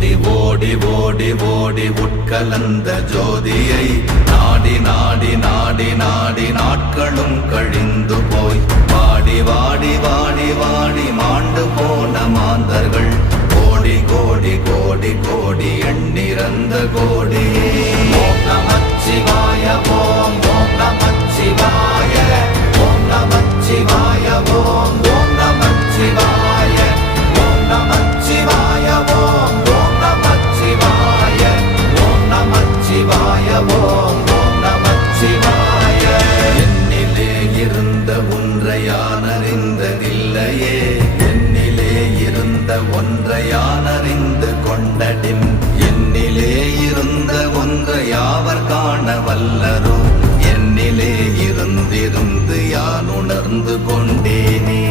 ஓடி ஓடி ஓடி ஓடி உட்கலந்த ஜோதியை நாடி நாடி நாடி நாடி நாட்களும் கழிந்து போய் வாடி வாடி வாடி வாடி மாண்டு போன மாந்தர்கள் கோடி கோடி கோடி கோடி எண்ணிறந்த கோடி. ஓம் நமச்சிவாய ஓம் ஓம் நமச்சிவாய ஓம் நமச்சிவாய ஓம் ஓம் நமச்சிவாய ஓம் நமச்சிவாய ஓம் ஓம் நமச்சிவாய ஓம் நமச்சிவாய ஓம் ஓம் நமச்சிவாய. என்னிலே இருந்த ஒன்றை யான் அறிந்ததில்லையே, என்னிலே இருந்த ஒன்றை யான் அறிந்து கொண்டடின், என்னிலே இருந்த ஒன்றை யாவர் காண வல்லரோ, என்னிலே இருந்திருந்து யான் உணர்ந்து கொண்டேனே.